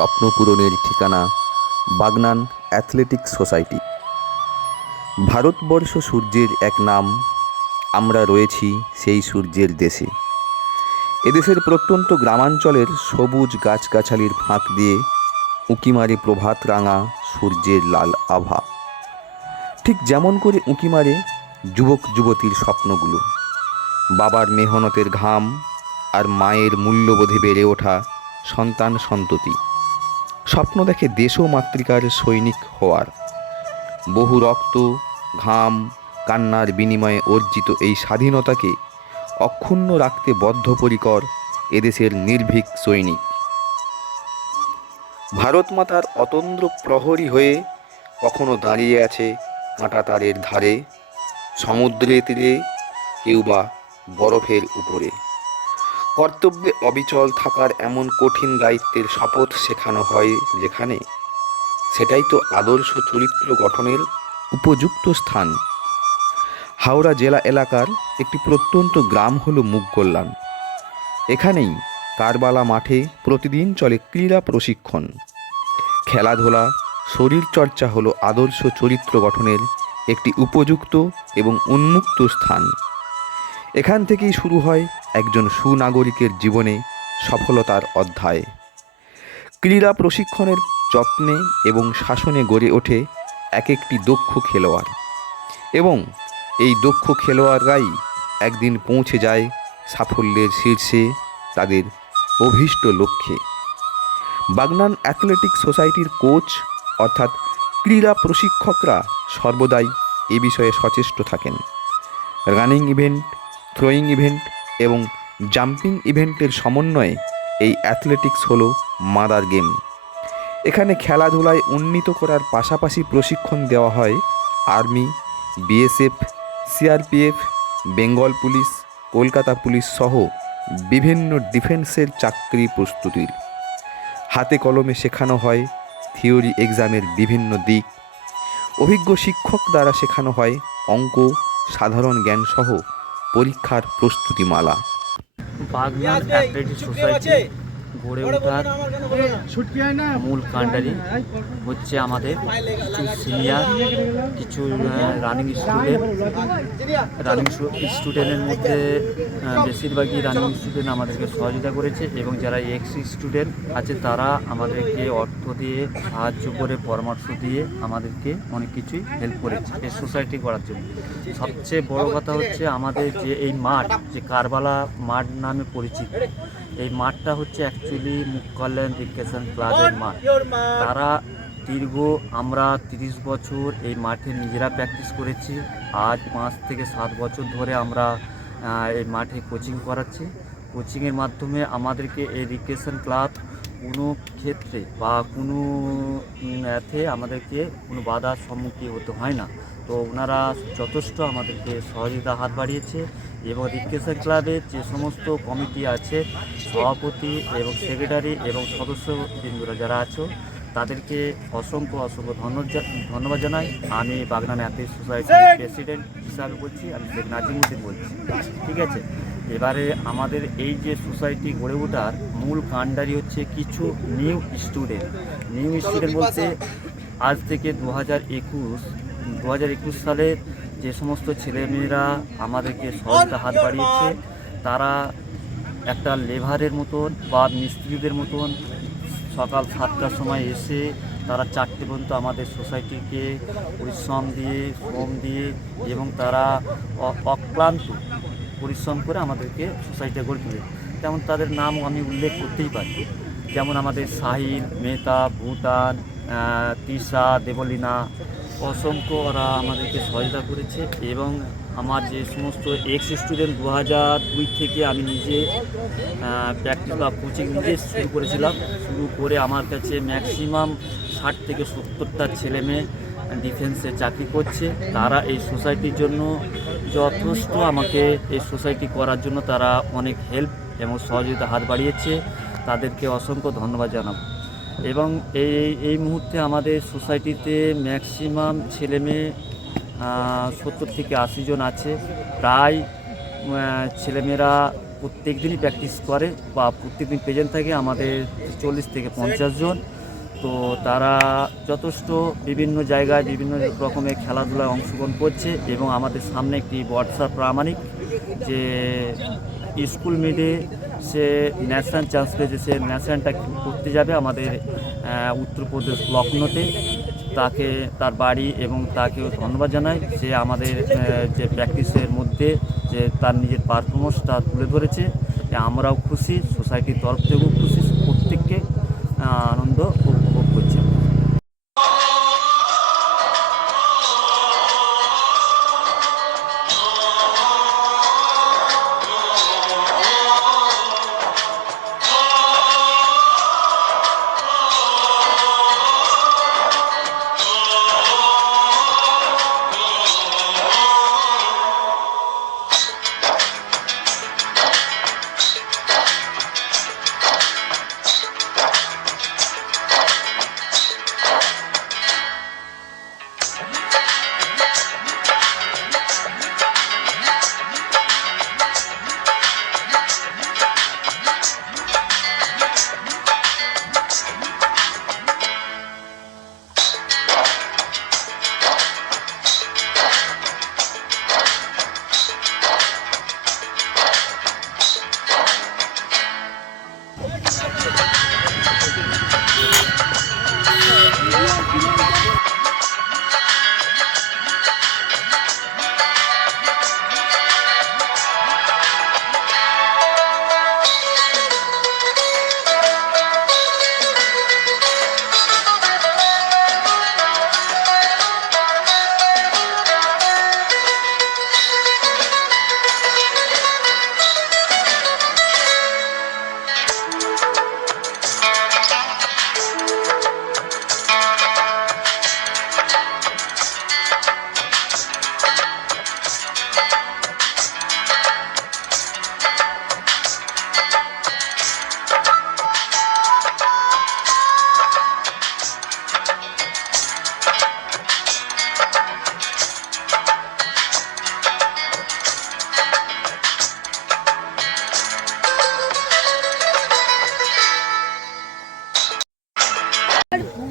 স্বপ্ন পূরণের ঠিকানা বাগনান অ্যাথলেটিক্স সোসাইটি। ভারতবর্ষ সূর্যের এক নাম, আমরা রয়েছি সেই সূর্যের দেশে। এদেশের প্রত্যন্ত গ্রামাঞ্চলের সবুজ গাছগাছালির ফাঁক দিয়ে উঁকি মারে প্রভাত রাঙা সূর্যের লাল আভা। ঠিক যেমন করে উঁকি মারে যুবক যুবতীর স্বপ্নগুলো, বাবার মেহনতের ঘাম আর মায়ের মূল্যবোধে বেড়ে ওঠা সন্তান সন্ততি। স্বপ্ন দেখে দেশ ও মাতৃকার সৈনিক হওয়ার। বহু রক্ত, ঘাম, কান্নার বিনিময়ে অর্জিত এই স্বাধীনতাকে অক্ষুণ্ণ রাখতে বদ্ধপরিকর এদেশের নির্ভীক সৈনিক। ভারত মাতার অতন্দ্র প্রহরী হয়ে কখনো দাঁড়িয়ে আছে কাঁটাতারের ধারে, সমুদ্রের তীরে, কেউ বা বরফের উপরে। কর্তব্যে অবিচল থাকার এমন কঠিন দায়িত্বের শপথ শেখানো হয় যেখানে, সেটাই তো আদর্শ চরিত্র গঠনের উপযুক্ত স্থান। হাওড়া জেলা এলাকার একটি প্রত্যন্ত গ্রাম হলো মুগকল্যাণ। এখানেই কারবালা মাঠে প্রতিদিন চলে ক্রীড়া প্রশিক্ষণ। খেলাধুলা, শরীরচর্চা হলো আদর্শ চরিত্র গঠনের একটি উপযুক্ত এবং উন্মুক্ত স্থান। এখান থেকেই শুরু হয় একজন সুনাগরিকের জীবনে সফলতার অধ্যায়। ক্রীড়া প্রশিক্ষণের যত্নে এবং শাসনে গড়ে ওঠে এক একটি দক্ষ খেলোয়াড়, এবং এই দক্ষ খেলোয়াড়রাই একদিন পৌঁছে যায় সাফল্যের শীর্ষে, তাদের অভীষ্ট লক্ষ্যে। বাগনান অ্যাথলেটিক্স সোসাইটির কোচ অর্থাৎ ক্রীড়া প্রশিক্ষকরা সর্বদাই এ বিষয়ে সচেষ্ট থাকেন। রানিং ইভেন্ট, থ্রোয়িং ইভেন্ট এবং জাম্পিং ইভেন্টের সমন্বয়ে এই অ্যাথলেটিক্স হলো মাদার গেম। এখানে খেলাধুলায় উন্নীত করার পাশাপাশি প্রশিক্ষণ দেওয়া হয় army, BSF, CRPF, Bengal police, Kolkata police সহ বিভিন্ন ডিফেন্সের চাকরি প্রস্তুতির। হাতে কলমে শেখানো হয় থিওরি এক্সামের বিভিন্ন দিক। অভিজ্ঞ শিক্ষক দ্বারা শেখানো হয় অঙ্ক, সাধারণ জ্ঞান সহ পরীক্ষার প্রস্তুতিমালা। বাগনান অ্যাথলেটিক্স সোসাইটি গড়ে ওঠার মূল কাণ্ডারি হচ্ছে আমাদের কিছু সিনিয়র, কিছু রানিং স্টুডেন্টের মধ্যে বেশিরভাগই রানিং স্টুডেন্ট আমাদেরকে সহযোগিতা করেছে, এবং যারা এক্স স্টুডেন্ট আছে তারা আমাদেরকে অর্থ দিয়ে সাহায্য করে, পরামর্শ দিয়ে আমাদেরকে অনেক কিছুই হেল্প করেছে এই সোসাইটি করার জন্য। সবচেয়ে বড় কথা হচ্ছে আমাদের যে এই মাঠ, যে কারবালা মাঠ নামে পরিচিত, এই মাঠটা হচ্ছে অ্যাকচুয়ালি মুগকল্যাণ রিক্রেশন ক্লাবের মাঠ। তারা আমরা 30 বছর এই মাঠে নিজেরা প্র্যাকটিস করেছি। আজ 5 থেকে 7 বছর ধরে আমরা এই মাঠে কোচিং করাচ্ছি। কোচিংয়ের মাধ্যমে আমাদেরকে এই রিক্রেশন ক্লাব কোনো ক্ষেত্রে বা কোনো আমাদেরকে কোনো বাধার সম্মুখীন হতে হয় না। তো ওনারা যথেষ্ট আমাদেরকে সহযোগিতা হাত বাড়িয়েছে, এবং রিক্রেশন ক্লাবের যে সমস্ত কমিটি আছে, সভাপতি এবং সেক্রেটারি এবং সদস্যবৃন্দরা যারা আছো, তাদেরকে অসংখ্য ধন্যবাদ জানাই। আমি বাগনান অ্যাথলেটিক্স সোসাইটির প্রেসিডেন্ট হিসাবে বলছি, আমি শেখ নাজিমুদ্দিন বলছি। ঠিক আছে, এবারে আমাদের এই যে সোসাইটি গড়ে ওঠার মূল কাণ্ডারি হচ্ছে কিছু নিউ স্টুডেন্ট বলতে আজ থেকে 2021 সালে যে সমস্ত ছেলেমেয়েরা আমাদেরকে সহযোগিতা হাত বাড়িয়েছে, তারা একটা লেবারের মতন বা মিস্ত্রিদের মতন সকাল 7টার সময় এসে তারা 4টে পর্যন্ত আমাদের সোসাইটিকে পরিশ্রম দিয়ে, শ্রম দিয়ে, এবং তারা অক্লান্ত পরিশ্রম করে আমাদেরকে সোসাইটি গড়ে তোলে। যেমন তাদের নাম আমি উল্লেখ করতেই পারি, যেমন আমাদের সাহিল, মেহতা, ভুটান, তৃষা, দেবলীনা, অসংখ্য ওরা আমাদেরকে সহায়তা করেছে। এবং আমার যে সমস্ত এক্স স্টুডেন্ট 2002 থেকে আমি নিজে প্র্যাকটিস বা কোচিং নিজে শুরু করেছিলাম। শুরু করে আমার কাছে ম্যাক্সিমাম 60 থেকে 70টা ছেলেমেয়ে ডিফেন্সে চাকরি করছে। তারা এই সোসাইটির জন্য যথেষ্ট আমাকে এই সোসাইটি করার জন্য তারা অনেক হেল্প এবং সহযোগিতা হাত বাড়িয়েছে। তাদেরকে অসংখ্য ধন্যবাদ জানাবো। এবং এই মুহূর্তে আমাদের সোসাইটিতে ম্যাক্সিমাম ছেলেমেয়ে 70 থেকে 80 জন আছে। প্রায় ছেলেমেয়েরা প্রত্যেক দিনই প্র্যাকটিস করে বা প্রত্যেক দিন প্রেজেন্ট থাকে আমাদের 40 থেকে 50 জন। তো তারা যথেষ্ট বিভিন্ন জায়গায় বিভিন্ন রকমের খেলাধুলায় অংশগ্রহণ করছে এবং আমাদের সামনে একটি বর্ষা প্রামাণিক যে স্কুল মিডে সে ন্যাশনাল চান্স পেয়েছে, সে ন্যাশনালটা করতে যাবে আমাদের উত্তরপ্রদেশ লখনৌতে। তাকে তার বাড়ি এবং তাকেও ধন্যবাদ জানাই, সে আমাদের যে প্র্যাকটিসের মধ্যে যে তার নিজের পারফরমেন্সটা তুলে ধরেছে। আমরাও খুশি, সোসাইটির তরফ থেকেও খুশি, প্রত্যেককে আনন্দ উপভোগ করছি।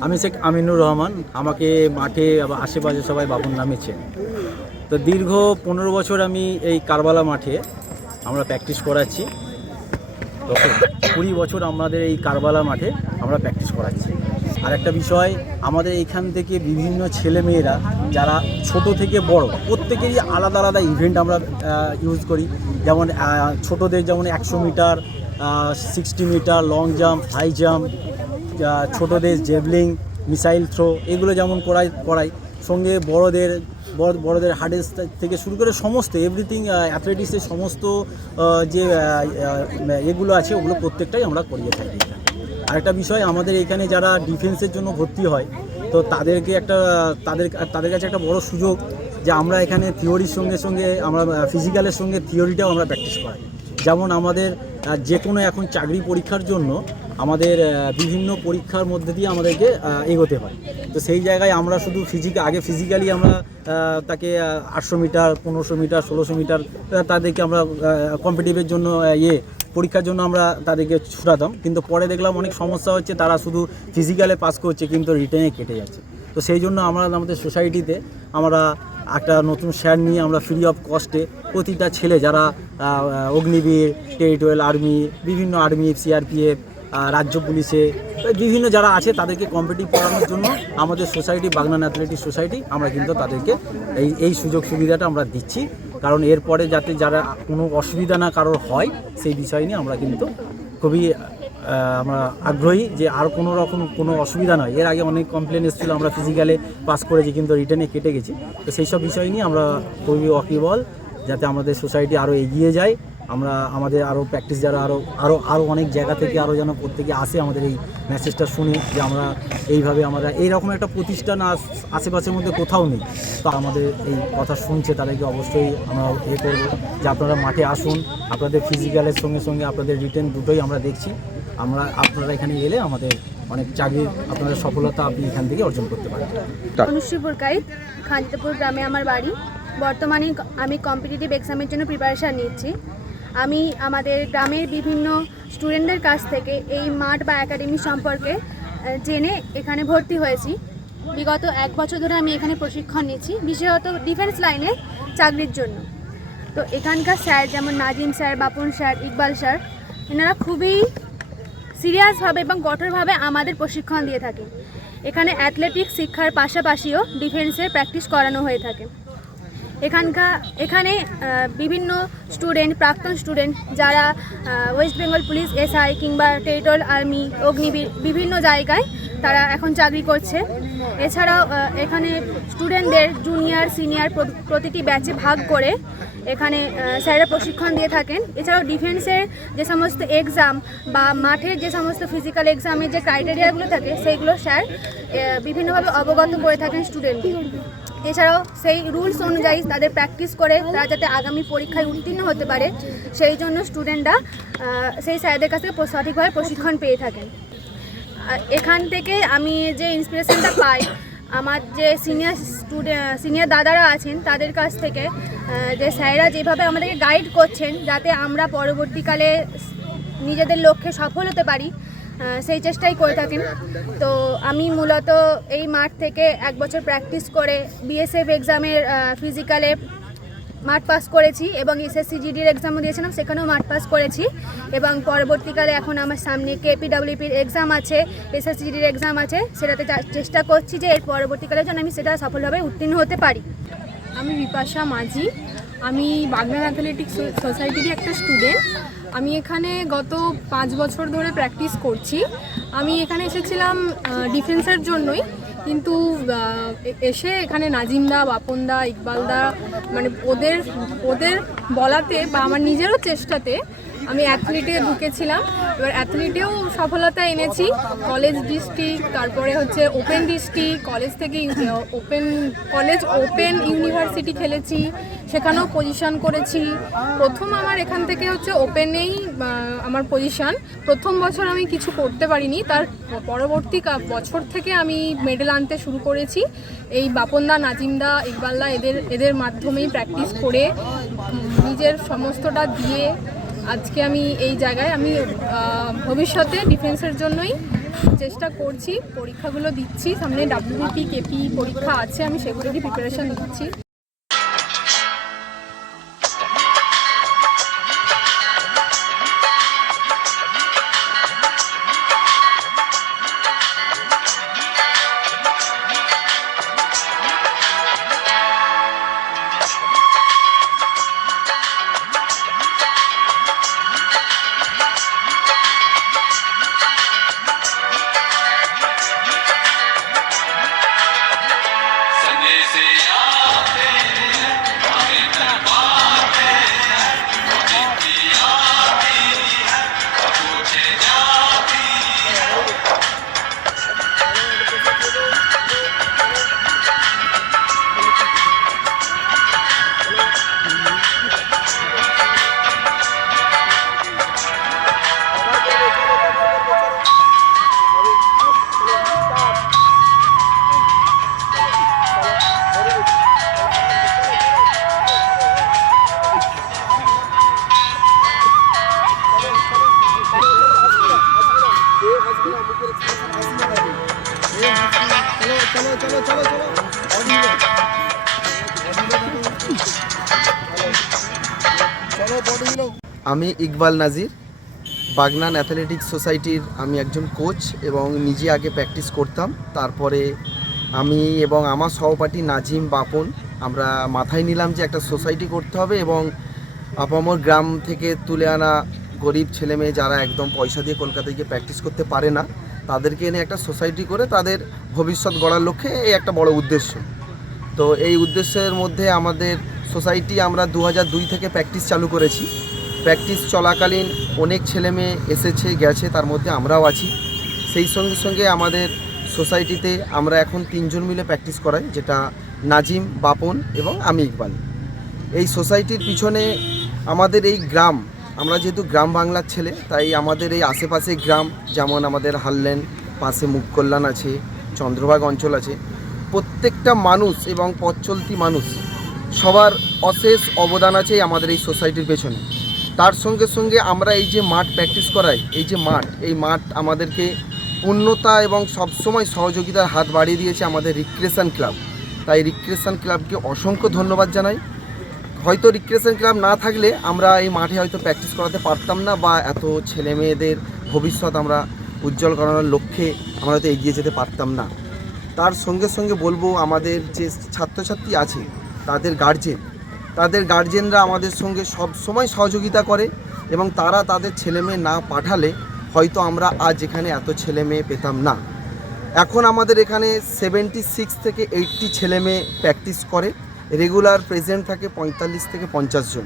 আমি শেখ আমিনুর রহমান। আমাকে মাঠে আশেপাশে সবাই বাবুর নামে চেনে। তো দীর্ঘ 15 বছর আমি এই কারবালা মাঠে আমরা প্র্যাকটিস করাচ্ছি। তো 20 বছর আমাদের এই কারবালা মাঠে আমরা প্র্যাকটিস করাচ্ছি। আর একটা বিষয়, আমাদের এখান থেকে বিভিন্ন ছেলেমেয়েরা যারা ছোট থেকে বড় প্রত্যেকেরই আলাদা আলাদা ইভেন্ট আমরা ইউজ করি। যেমন ছোটদের যেমন 100 metre, 60 metre, long jump, high jump, ছোটদের জেভলিং, মিসাইল থ্রো, এগুলো যেমন করাই। সঙ্গে বড়দের হার্ডেস থেকে শুরু করে সমস্ত এভরিথিং অ্যাথলেটিক্সের সমস্ত যে এগুলো আছে ওগুলো প্রত্যেকটাই আমরা করিয়ে থাকি। আরেকটা বিষয়, আমাদের এখানে যারা ডিফেন্সের জন্য ভর্তি হয় তো তাদের কাছে একটা বড় সুযোগ যে আমরা এখানে থিওরির সঙ্গে সঙ্গে আমরা ফিজিক্যালের সঙ্গে থিওরিটাও আমরা প্র্যাকটিস করাই। যেমন আমাদের যে কোনো এখন চাকরি পরীক্ষার জন্য আমাদের বিভিন্ন পরীক্ষার মধ্যে দিয়ে আমাদেরকে এগোতে হয়। তো সেই জায়গায় আমরা শুধু ফিজিক্যালি আমরা তাকে 800 মিটার, 1500 মিটার, 1600 মিটার তাদেরকে আমরা কম্পিটিটিভের জন্য পরীক্ষার জন্য আমরা তাদেরকে ছুটাতাম। কিন্তু পরে দেখলাম অনেক সমস্যা হচ্ছে, তারা শুধু ফিজিক্যালে পাস করছে কিন্তু রিটেনে কেটে যাচ্ছে। তো সেই জন্য আমরা আমাদের সোসাইটিতে আমরা একটা নতুন শেয়ার নিয়ে আমরা ফ্রি অফ কস্টে প্রতিটা ছেলে যারা অগ্নিবীর, টেরিটোরিয়াল আর্মি, বিভিন্ন আর্মি, সিআরপিএফ, রাজ্য পুলিশে বিভিন্ন যারা আছে তাদেরকে কম্পিটিভ করানোর জন্য আমাদের সোসাইটি, বাগনান অ্যাথলেটিক্স সোসাইটি, আমরা কিন্তু তাদেরকে এই সুযোগ সুবিধাটা আমরা দিচ্ছি। কারণ এরপরে যাতে যারা কোনো অসুবিধা না কারোর হয় সেই বিষয় নিয়ে আমরা কিন্তু খুবই আমরা আগ্রহী যে আর কোনো রকম কোনো অসুবিধা নয়। এর আগে অনেক কমপ্লেন এসেছিলো, আমরা ফিজিক্যালে পাস করেছি কিন্তু রিটেনে কেটে গেছি। তো সেই সব বিষয় নিয়ে আমরা খুবই ওয়াকিবল যাতে আমাদের সোসাইটি আরও এগিয়ে যায়। আমরা আমাদের আরও প্র্যাকটিস যারা আরও অনেক জায়গা থেকে আরও যেন প্রত্যেকে আসে আমাদের এই মেসেজটা শুনে যে আমরা এইভাবে আমরা এইরকম একটা প্রতিষ্ঠান আশেপাশের মধ্যে কোথাও নেই। তো আমাদের এই কথা শুনছে তাদেরকে অবশ্যই আমরা করবো যে আপনারা মাঠে আসুন, আপনাদের ফিজিক্যালের সঙ্গে সঙ্গে আপনাদের রিটেন দুটোই আমরা দেখছি। আপনারা এখানে এলে আমাদের অনেক চাকরির আপনাদের সফলতা আপনি এখান থেকে অর্জন করতে পারেন। অনুশ্রী পুরকাইত, খাদিপুর গ্রামে আমার বাড়ি। বর্তমানে আমি কম্পিটিটিভ এক্সামের জন্য প্রিপারেশান নিচ্ছি। আমি আমাদের গ্রামের বিভিন্ন স্টুডেন্টদের কাছ থেকে এই মাঠ বা একাডেমি সম্পর্কে জেনে এখানে ভর্তি হয়েছি। বিগত 1 বছর ধরে আমি এখানে প্রশিক্ষণ নিচ্ছি, বিশেষত ডিফেন্স লাইনে চাকরির জন্য। তো এখানকার স্যার যেমন Nazim sir, Bapan sir, Iqbal sir, এনারা খুবই সিরিয়াসভাবে এবং কঠোরভাবে আমাদের প্রশিক্ষণ দিয়ে থাকেন। এখানে অ্যাথলেটিক্স শিক্ষার পাশাপাশিও ডিফেন্সের প্র্যাকটিস করানো হয়ে থাকে। এখানে বিভিন্ন স্টুডেন্ট, প্রাক্তন স্টুডেন্ট যারা ওয়েস্ট বেঙ্গল পুলিশ, এসআই কিংবা টেরিটোরিয়াল আর্মি, অগ্নিবীর বিভিন্ন জায়গায় তারা এখন চাকরি করছে। এছাড়াও এখানে স্টুডেন্টদের জুনিয়র সিনিয়র প্রতিটি ব্যাচে ভাগ করে এখানে স্যারেরা প্রশিক্ষণ দিয়ে থাকেন। এছাড়াও ডিফেন্সের যে সমস্ত এক্সাম বা মাঠের যে সমস্ত ফিজিক্যাল এক্সামের যে ক্রাইটেরিয়াগুলো থাকে সেইগুলো স্যার বিভিন্নভাবে অবগত করে থাকেন স্টুডেন্টদের। এছাড়াও সেই রুলস অনুযায়ী তাদের প্র্যাকটিস করে তারা যাতে আগামী পরীক্ষায় উত্তীর্ণ হতে পারে সেই জন্য স্টুডেন্টরা সেই স্যারদের কাছ থেকে সঠিকভাবে প্রশিক্ষণ পেয়ে থাকেন। এখান থেকে আমি যে ইন্সপিরেশনটা পাই, আমার যে সিনিয়র দাদারা আছেন তাদের কাছ থেকে, যে স্যাররা যেভাবে আমাদেরকে গাইড করছেন যাতে আমরা পরবর্তীকালে নিজেদের লক্ষ্যে সফল হতে পারি, সেই চেষ্টাই করে থাকেন। তো আমি মূলত এই মাঠ থেকে 1 বছর প্র্যাকটিস করে বিএসএফ এক্সামের ফিজিক্যালে মাঠ পাস করেছি এবং এসএসসি জিডির এক্সামও দিয়েছিলাম, সেখানেও মাঠ পাস করেছি। এবং পরবর্তীকালে এখন আমার সামনে কেপিডব্লিউপির এক্সাম আছে, এসএসসি জিডির এক্সাম আছে, সেটাতে চেষ্টা করছি যে এর পরবর্তীকালে যেন আমি সেটা সফলভাবে উত্তীর্ণ হতে পারি। আমি বিপাশা মাঝি, আমি বাগনান অ্যাথলেটিক্স সোসাইটিরই একটা স্টুডেন্ট। আমি এখানে গত 5 বছর ধরে প্র্যাকটিস করছি। আমি এখানে এসেছিলাম ডিফেন্সের জন্যই, কিন্তু এসে এখানে নাজিমদা, বাপনদা, ইকবালদা, মানে ওদের বলাতে বা আমার নিজেরও চেষ্টাতে আমি অ্যাথলিটে ঢুকেছিলাম। এবার অ্যাথলিটেও সফলতা এনেছি, কলেজ ডিস্ট্রিক্ট, তারপরে হচ্ছে ওপেন ডিস্ট্রিক্ট, কলেজ থেকে ওপেন ইউনিভার্সিটি খেলেছি, সেখানেও পজিশন করেছি। প্রথম আমার এখান থেকে হচ্ছে ওপেনেই আমার পজিশন। প্রথম বছর আমি কিছু করতে পারিনি, তার পরবর্তী বছর থেকে আমি মেডেল আনতে শুরু করেছি। এই বাপনদা, নাজিমদা, ইকবালদা এদের মাধ্যমেই প্র্যাকটিস করে নিজের সমস্তটা দিয়ে আজকে আমি এই জায়গায়। আমি ভবিষ্যতে ডিফেন্সের জন্যই চেষ্টা করছি, পরীক্ষাগুলো দিচ্ছি, সামনে ডাব্লিউবিপি, কেপি পরীক্ষা আছে, আমি সেগুলোরই প্রিপারেশন নিচ্ছি। আমি ইকবাল নাজির, বাগনান অ্যাথলেটিক্স সোসাইটির আমি একজন কোচ এবং নিজে আগে প্র্যাকটিস করতাম। তারপরে আমি এবং আমার সহপাঠী নাজিম, বাপন আমরা মাথায় নিলাম যে একটা সোসাইটি করতে হবে এবং আপামর গ্রাম থেকে তুলে আনা গরিব ছেলেমেয়ে যারা একদম পয়সা দিয়ে কলকাতায় গিয়ে প্র্যাকটিস করতে পারে না, তাদেরকে এনে একটা সোসাইটি করে তাদের ভবিষ্যৎ গড়ার লক্ষ্যে এই একটা বড় উদ্দেশ্য। তো এই উদ্দেশ্যের মধ্যে আমাদের সোসাইটি আমরা 2002 থেকে প্র্যাকটিস চালু করেছি। প্র্যাকটিস চলাকালীন অনেক ছেলে মেয়ে এসেছে গেছে, তার মধ্যে আমরাও আছি। সেই সঙ্গে সঙ্গে আমাদের সোসাইটিতে আমরা এখন 3 জন মিলে প্র্যাকটিস করাই, যেটা নাজিম, বাপন এবং আমি ইকবাল। এই সোসাইটির পিছনে আমাদের এই গ্রাম, আমরা যেহেতু গ্রাম বাংলার ছেলে, তাই আমাদের এই আশেপাশে গ্রাম, যেমন আমাদের হারল্যান্ড, পাশে মুখকল্যাণ আছে, চন্দ্রভাগ অঞ্চল আছে, প্রত্যেকটা মানুষ এবং পথ চলতি মানুষ সবার অশেষ অবদান আছে আমাদের এই সোসাইটির পেছনে। তার সঙ্গে সঙ্গে আমরা এই যে মাঠ প্র্যাকটিস করাই, এই মাঠ আমাদেরকে পূর্ণতা এবং সবসময় সহযোগিতার হাত বাড়িয়ে দিয়েছে আমাদের রিক্রিয়েশন ক্লাব। তাই রিক্রিয়েশন ক্লাবকে অসংখ্য ধন্যবাদ জানাই। হয়তো রিক্রিয়েশন ক্লাব না থাকলে আমরা এই মাঠে হয়তো প্র্যাকটিস করাতে পারতাম না, বা এত ছেলে মেয়েদের ভবিষ্যৎ আমরা উজ্জ্বল করানোর লক্ষ্যে আমরা হয়তো এগিয়ে যেতে পারতাম না। তার সঙ্গে সঙ্গে বলবো, আমাদের যে ছাত্রছাত্রী আছে তাদের গার্জেনরা আমাদের সঙ্গে সব সময় সহযোগিতা করে, এবং তারা তাদের ছেলে মেয়ে না পাঠালে হয়তো আমরা আজ এখানে এত ছেলে মেয়ে পেতাম না। এখন আমাদের এখানে 76 থেকে 80 ছেলে মেয়ে প্র্যাকটিস করে, রেগুলার প্রেজেন্ট থাকে 45 থেকে 50 জন।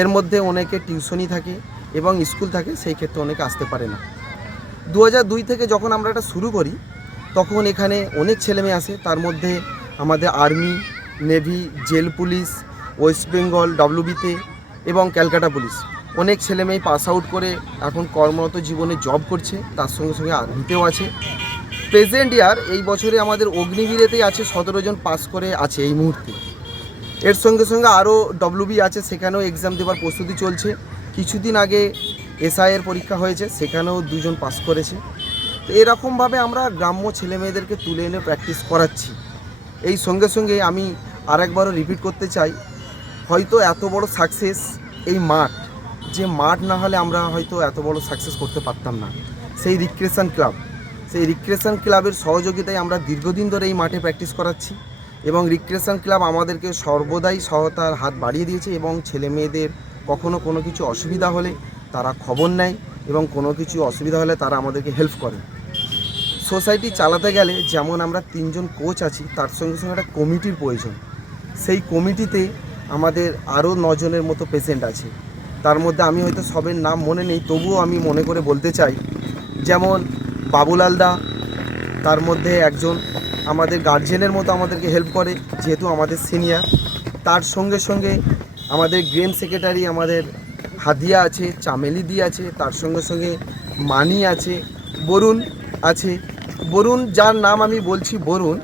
এর মধ্যে অনেকে টিউশনি থাকে এবং স্কুল থাকে, সেই ক্ষেত্রে অনেকে আসতে পারে না। 2002 থেকে যখন আমরা এটা শুরু করি তখন এখানে অনেক ছেলে মেয়ে আসে। তার মধ্যে আমাদের army, navy, jail police, West Bengal WBতে এবং ক্যালকাটা পুলিশ অনেক ছেলে মেয়ে পাস আউট করে এখন কর্মরত জীবনে জব করছে। তার সঙ্গে সঙ্গে আর্মিতেও আছে। প্রেজেন্ট ইয়ার এই বছরে আমাদের অগ্নিবীরেতেই আছে 17 জন পাস করে আছে এই মুহূর্তে। এর সঙ্গে সঙ্গে আরও WB আছে, সেখানেও এক্সাম দেওয়ার প্রস্তুতি চলছে। কিছুদিন আগে SI এর পরীক্ষা হয়েছে, সেখানেও 2 জন পাস করেছে। তো এরকমভাবে আমরা গ্রাম্য ছেলেমেয়েদেরকে তুলে এনে প্র্যাকটিস করাচ্ছি। এই সঙ্গে সঙ্গে আমি আরেকবারও রিপিট করতে চাই, হয়তো এত বড় সাকসেস এই মাঠ না হলে আমরা হয়তো এত বড় সাকসেস করতে পারতাম না। সেই রিক্রিয়েশন ক্লাবের সহযোগিতায় আমরা দীর্ঘদিন ধরে এই মাঠে প্র্যাকটিস করাচ্ছি, এবং রিক্রিয়েশন ক্লাব আমাদেরকে সর্বদাই সহায়তার হাত বাড়িয়ে দিয়েছে, এবং ছেলে মেয়েদের কখনো কোনো কিছু অসুবিধা হলে তারা খবর নেয়, এবং কোনো কিছু অসুবিধা হলে তারা আমাদেরকে হেল্প করে। সোসাইটি চালাতে গেলে যেমন আমরা 3 জন কোচ আছি, তার সঙ্গে সঙ্গে একটা কমিটির প্রয়োজন। সেই কমিটিতে আমাদের আরও 9 জনের মতো পেশেন্ট আছে। তার মধ্যে আমি হয়তো সবের নাম মনে নেই, তবুও আমি মনে করে বলতে চাই, যেমন বাবুলাল দা, তার মধ্যে একজন আমাদের গার্জেনের মতো আমাদেরকে হেল্প করে যেহেতু আমাদের সিনিয়র। তার সঙ্গে সঙ্গে আমাদের গেম সেক্রেটারি আমাদের হাদিয়া আছে, চামেলি দি আছে, তার সঙ্গে সঙ্গে মানি আছে, বরুণ আছে। বরুণ, যার নাম আমি বলছি বরুণ,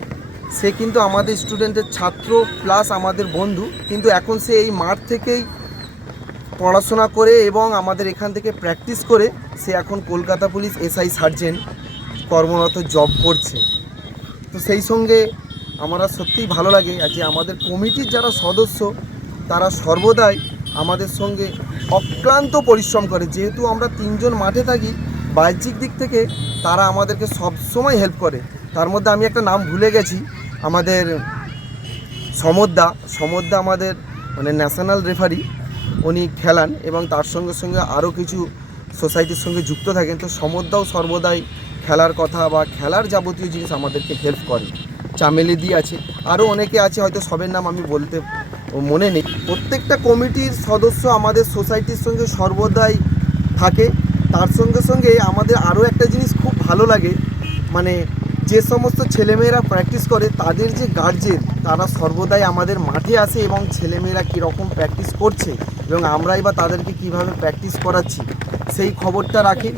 সে কিন্তু আমাদের স্টুডেন্টের ছাত্র প্লাস আমাদের বন্ধু, কিন্তু এখন সে এই মাঠ থেকেই পড়াশোনা করে এবং আমাদের এখান থেকে প্র্যাকটিস করে সে এখন কলকাতা পুলিশ SI সার্জেন্ট কর্মরত জব করছে। তো সেই সঙ্গে আমরা সত্যিই ভালো লাগে যে আমাদের কমিটির যারা সদস্য তারা সর্বদাই আমাদের সঙ্গে অক্লান্ত পরিশ্রম করে। যেহেতু আমরা 3 জন মাঠে থাকি, বাহ্যিক দিক থেকে তারা আমাদেরকে সবসময় হেল্প করে। তার মধ্যে আমি একটা নাম ভুলে গেছি, আমাদের সমরদা আমাদের মানে ন্যাশনাল রেফারি, উনি খেলান এবং তার সঙ্গে সঙ্গে আরও কিছু সোসাইটির সঙ্গে যুক্ত থাকেন। তো সমরদাও সর্বদাই খেলার কথা বা খেলার যাবতীয় জিনিস আমাদেরকে হেল্প করে। চামেলি দি আছে, আরও অনেকে আছে, হয়তো সবের নাম আমি বলতে মনে নেই। প্রত্যেকটা কমিটির সদস্য আমাদের সোসাইটির সঙ্গে সর্বদাই থাকে। তার সঙ্গে সঙ্গে আমাদের আরও একটা জিনিস খুব ভালো লাগে, মানে যে সমস্ত ছেলেমেয়েরা প্র্যাকটিস করে তাদের যে গার্জেন, তারা সর্বদাই আমাদের মাঠে আসে এবং ছেলেমেয়েরা কীরকম প্র্যাকটিস করছে এবং আমরাই বা তাদেরকে কিভাবে প্র্যাকটিস করাচ্ছি সেই খবরটা রাখে।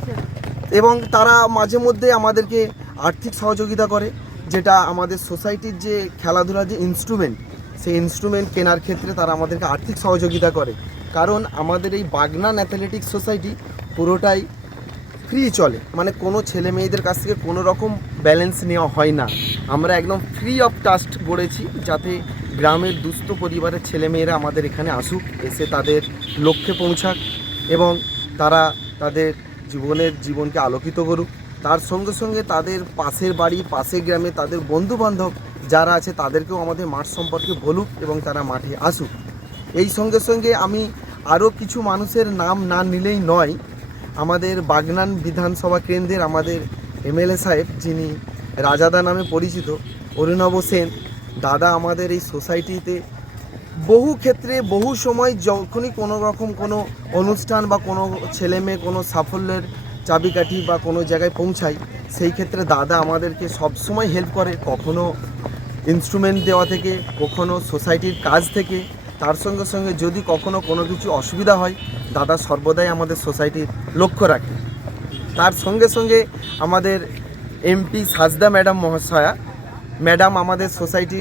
এবং তারা মাঝে মধ্যে আমাদেরকে আর্থিক সহযোগিতা করে, যেটা আমাদের সোসাইটির যে খেলাধুলার যে ইনস্ট্রুমেন্ট, সেই ইনস্ট্রুমেন্ট কেনার ক্ষেত্রে তারা আমাদেরকে আর্থিক সহযোগিতা করে। কারণ আমাদের এই বাগনান অ্যাথলেটিক্স সোসাইটি পুরোটাই ফ্রি চলে, মানে কোনো ছেলে মেয়েদের কাছ থেকে কোনো রকম ব্যালেন্স নেওয়া হয় না। আমরা একদম ফ্রি অফ কস্ট গড়েছি, যাতে গ্রামের দুস্থ পরিবারের ছেলেমেয়েরা আমাদের এখানে আসুক, এসে তাদের লক্ষ্যে পৌঁছাক এবং তারা তাদের জীবনকে আলোকিত করুক। তার সঙ্গে সঙ্গে তাদের পাশের বাড়ি, পাশের গ্রামে তাদের বন্ধুবান্ধব যারা আছে তাদেরকেও আমাদের মাঠ সম্পর্কে বলুক এবং তারা মাঠে আসুক। এই সঙ্গে সঙ্গে আমি আরও কিছু মানুষের নাম না নিলেই নয়। আমাদের বাগনান বিধানসভা কেন্দ্রের আমাদের MLA সাহেব, যিনি রাজাদা নামে পরিচিত, অরুণাভ সেন দাদা, আমাদের এই সোসাইটিতে বহু ক্ষেত্রে বহু সময় যখনই কোনো রকম কোনো অনুষ্ঠান বা কোনো ছেলে মেয়ে কোনো সাফল্যের চাবিকাঠি বা কোনো জায়গায় পৌঁছায়, সেই ক্ষেত্রে দাদা আমাদেরকে সবসময় হেল্প করে, কখনো ইনস্ট্রুমেন্ট দেওয়া থেকে, কখনো সোসাইটির কাজ থেকে। তার সঙ্গে সঙ্গে যদি কখনো কোনো কিছু অসুবিধা হয়, দাদা সর্বদাই আমাদের সোসাইটির লক্ষ্য রাখে। তার সঙ্গে সঙ্গে আমাদের MP সাজদা ম্যাডাম আমাদের সোসাইটি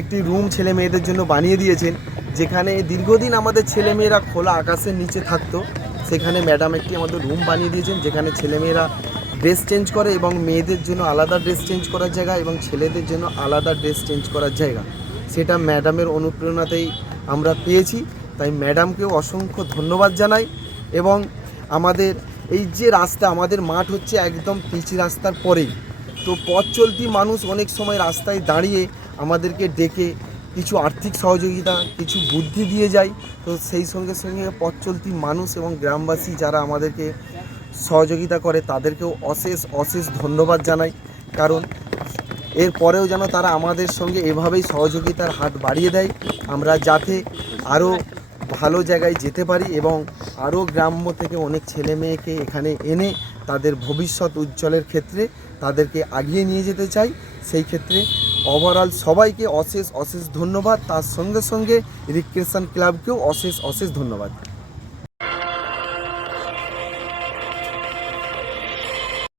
একটি রুম ছেলে মেয়েদের জন্য বানিয়ে দিয়েছেন, যেখানে দীর্ঘদিন আমাদের ছেলেমেয়েরা খোলা আকাশের নিচে থাকতো, সেখানে ম্যাডাম একটি আমাদের রুম বানিয়ে দিয়েছেন, যেখানে ছেলেমেয়েরা ড্রেস চেঞ্জ করে এবং মেয়েদের জন্য আলাদা ড্রেস চেঞ্জ করার জায়গা এবং ছেলেদের জন্য আলাদা ড্রেস চেঞ্জ করার জায়গা। সেটা ম্যাডামের অনুপ্রেরণাতেই আমরা পেয়েছি, তাই ম্যাডামকেও অসংখ্য ধন্যবাদ জানাই। এবং আমাদের এই যে রাস্তা, আমাদের মাঠ হচ্ছে একদম পিচ রাস্তার পরেই, তো পথ চলতি মানুষ অনেক সময় রাস্তায় দাঁড়িয়ে আমাদেরকে ডেকে কিছু আর্থিক সহযোগিতা, কিছু বুদ্ধি দিয়ে যায়। তো সেই সঙ্গে সঙ্গে পথ চলতি মানুষ এবং গ্রামবাসী যারা আমাদেরকে সহযোগিতা করে তাদেরকেও অশেষ অশেষ ধন্যবাদ জানাই, কারণ এরপরেও যেন তারা আমাদের সঙ্গে এভাবেই সহযোগিতার হাত বাড়িয়ে দেয়, আমরা যাতে আরও ভালো জায়গায় যেতে পারি এবং আরও গ্রাম্য থেকে অনেক ছেলে মেয়েকে এখানে এনে তাদের ভবিষ্যৎ উজ্জ্বলের ক্ষেত্রে তাদেরকে এগিয়ে নিয়ে যেতে চাই। সেই ক্ষেত্রে ওভারঅল সবাইকে অশেষ অশেষ ধন্যবাদ, তার সঙ্গে সঙ্গে রিক্রিয়েশন ক্লাবকেও অশেষ অশেষ ধন্যবাদ।